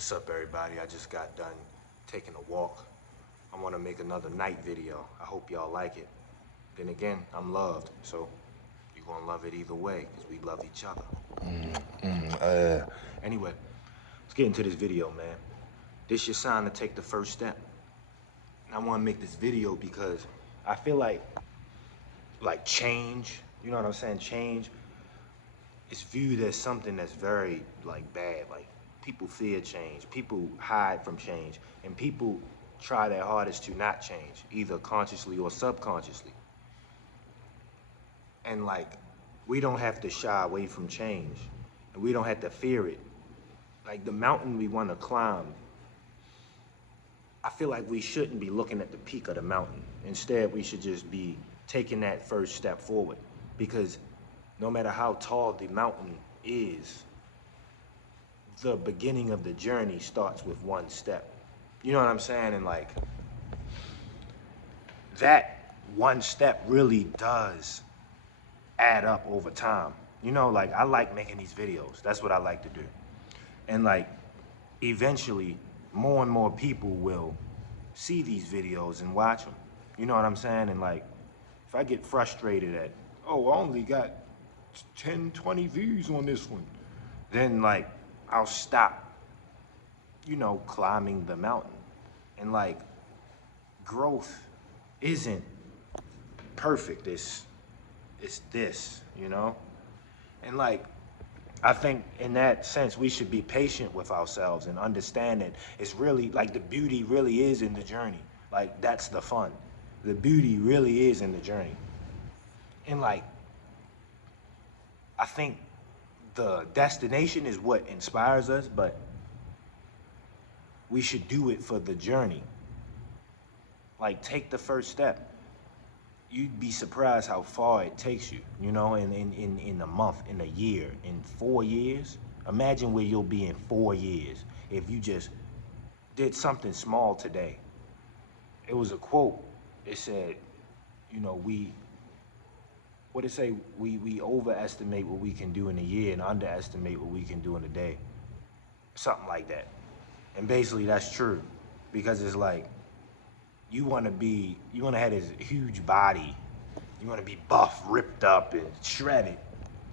What's up, everybody? I just got done taking a walk. I want to make another night video. I hope y'all like it. Then again, I'm loved, so you're gonna love it either way, because we love each other. Anyway, let's get into this video, man. This your sign to take the first step. And I want to make this video because I feel like change, you know what I'm saying? Change is viewed as something that's very bad. Like, people fear change, people hide from change, and people try their hardest to not change, either consciously or subconsciously. And we don't have to shy away from change, and we don't have to fear it. Like, the mountain we want to climb, I feel like we shouldn't be looking at the peak of the mountain. Instead, we should just be taking that first step forward, because no matter how tall the mountain is, the beginning of the journey starts with one step. You know what I'm saying? And that one step really does add up over time. You know, I like making these videos. That's what I like to do. And eventually, more and more people will see these videos and watch them. You know what I'm saying? And if I get frustrated at, oh, I only got 10, 20 views on this one, then I'll stop, climbing the mountain. And growth isn't perfect. It's this, And I think in that sense, we should be patient with ourselves and understand that it's really, the beauty really is in the journey. That's the fun. The beauty really is in the journey. And I think the destination is what inspires us, but we should do it for the journey. Take the first step. You'd be surprised how far it takes you, in a month, in a year, in 4 years. Imagine where you'll be in 4 years if you just did something small today. It was a quote. It said, we overestimate what we can do in a year and underestimate what we can do in a day. Something like that. And basically that's true, because it's you want to have this huge body. You want to be buff, ripped up, and shredded.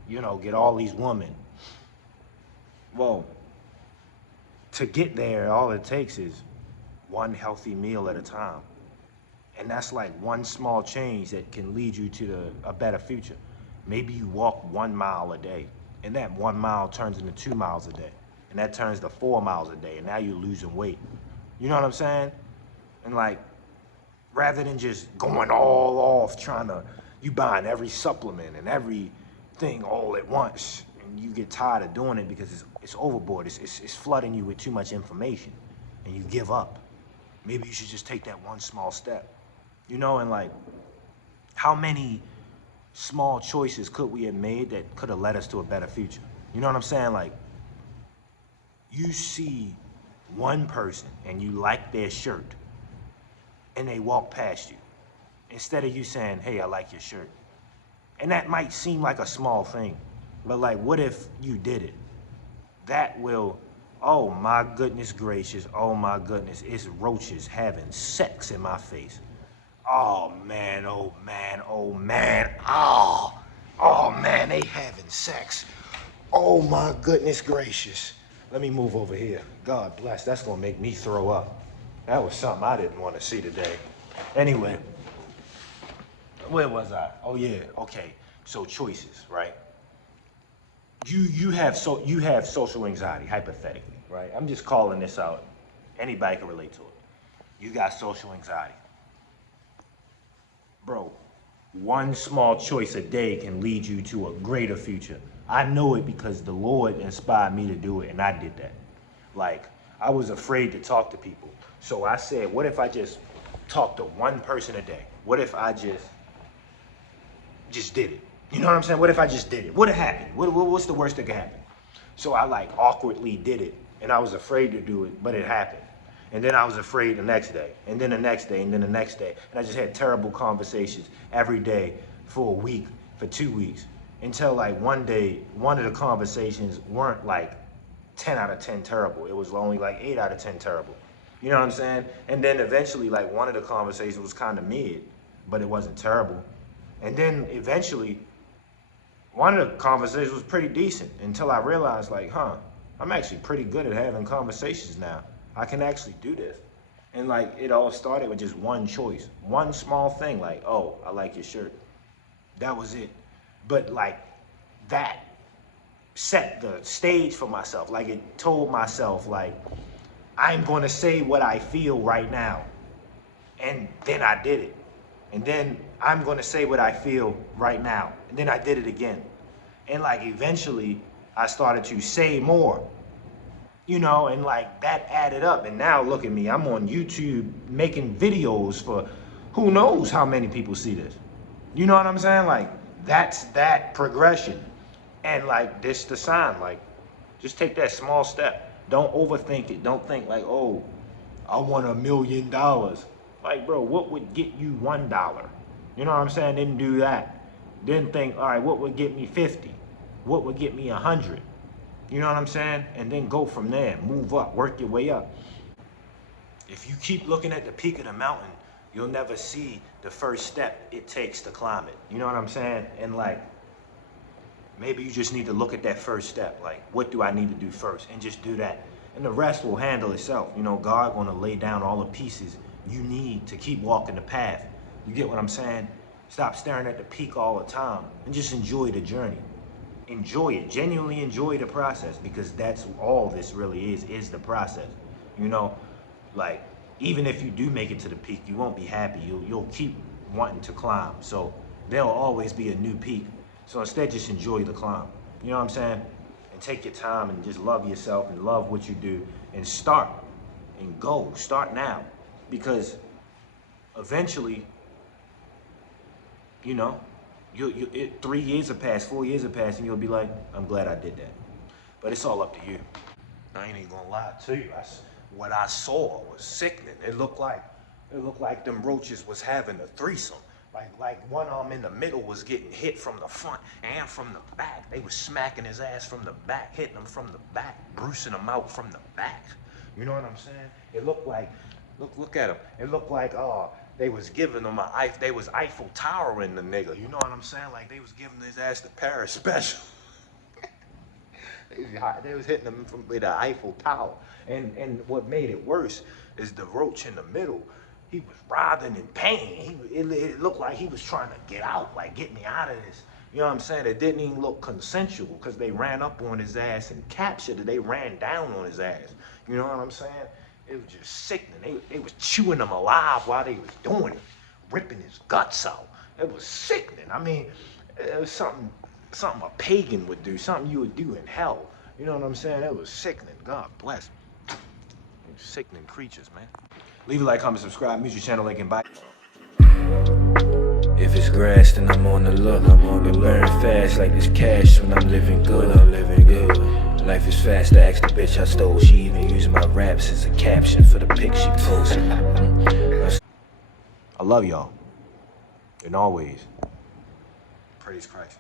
Get all these women. Well, to get there, all it takes is one healthy meal at a time. And that's one small change that can lead you to a better future. Maybe you walk 1 mile a day, and that 1 mile turns into 2 miles a day, and that turns to 4 miles a day, and now you're losing weight. You know what I'm saying? And rather than just going all off you buying every supplement and everything all at once, and you get tired of doing it because it's overboard, it's flooding you with too much information, and you give up. Maybe you should just take that one small step. And how many small choices could we have made that could have led us to a better future? You know what I'm saying? You see one person and you like their shirt, and they walk past you. Instead of you saying, hey, I like your shirt. And that might seem like a small thing, but what if you did it? That will, oh my goodness gracious, oh my goodness, it's roaches having sex in my face. Oh man, oh man, oh man, oh man, they having sex. Oh my goodness gracious. Let me move over here. God bless, that's gonna make me throw up. That was something I didn't want to see today. Anyway, where was I? Oh yeah, okay. So choices, right? You have social anxiety, hypothetically, right? I'm just calling this out. Anybody can relate to it. You got social anxiety. Bro, one small choice a day can lead you to a greater future. I know it because the Lord inspired me to do it, and I did that. I was afraid to talk to people. So I said, what if I just talk to one person a day? What if I just did it? You know what I'm saying? What if I just did it? What happened? What's the worst that could happen? So I awkwardly did it, and I was afraid to do it, but it happened. And then I was afraid the next day, and then the next day, and then the next day. And I just had terrible conversations every day for a week, for 2 weeks, until one day, one of the conversations weren't 10 out of 10 terrible. It was only like 8 out of 10 terrible. You know what I'm saying? And then eventually, like, one of the conversations was kind of mid, but it wasn't terrible. And then eventually, one of the conversations was pretty decent until I realized, like, I'm actually pretty good at having conversations now. I can actually do this. And like, it all started with just one choice, one small thing, like, oh, I like your shirt. That was it. But like, that set the stage for myself. Like, it told myself, like, I'm gonna say what I feel right now. And then I did it. And then I'm gonna say what I feel right now. And then I did it again. And like, eventually I started to say more, you know, and like, that added up. And now look at me, I'm on YouTube making videos for who knows how many people see this. You know what I'm saying? Like, that's that progression. And like, this the sign, like, just take that small step. Don't overthink it. Don't think like, oh, I want $1 million. Like, bro, what would get you $1? You know what I'm saying? Didn't do that. Didn't think, all right, what would get me 50? What would get me 100? You know what I'm saying? And then go from there, move up, work your way up. If you keep looking at the peak of the mountain, you'll never see the first step it takes to climb it. You know what I'm saying? And like, maybe you just need to look at that first step. Like, what do I need to do first? And just do that. And the rest will handle itself. You know, God gonna lay down all the pieces you need to keep walking the path. You get what I'm saying? Stop staring at the peak all the time and just enjoy the journey. Enjoy it, genuinely enjoy the process, because that's all this really is the process. You know, like, even if you do make it to the peak, you won't be happy. You'll keep wanting to climb. So there'll always be a new peak. So instead, just enjoy the climb. You know what I'm saying? And take your time and just love yourself and love what you do and start and go. Start now, because eventually, you know, 3 years have passed, 4 years have passed, and you'll be like, I'm glad I did that. But it's all up to you. I ain't even gonna lie to you. What I saw was sickening. It looked like them roaches was having a threesome. Like one of them in the middle was getting hit from the front and from the back. They was smacking his ass from the back, hitting him from the back, bruising him out from the back. You know what I'm saying? It looked like, look at him. It looked like, they was giving him they was Eiffel Towering the nigga. You know what I'm saying? Like, they was giving his ass the Paris special. They was hitting him with an Eiffel Tower. And what made it worse is the roach in the middle. He was writhing in pain. It looked like he was trying to get out, like, get me out of this. You know what I'm saying? It didn't even look consensual, because they ran up on his ass and captured it. They ran down on his ass. You know what I'm saying? It was just sickening. They was chewing him alive while they was doing it, ripping his guts out. It was sickening. I mean, it was something a pagan would do, something you would do in hell. You know what I'm saying? It was sickening. God bless. Sickening creatures, man. Leave a like, comment, subscribe, music channel link, and bye. If it's grass, then I'm on the look. And burn fast like this cash when I'm living good. Life is fast, I asked the bitch I stole. She even used my raps as a caption for the pic she posted. I love y'all. And always, praise Christ.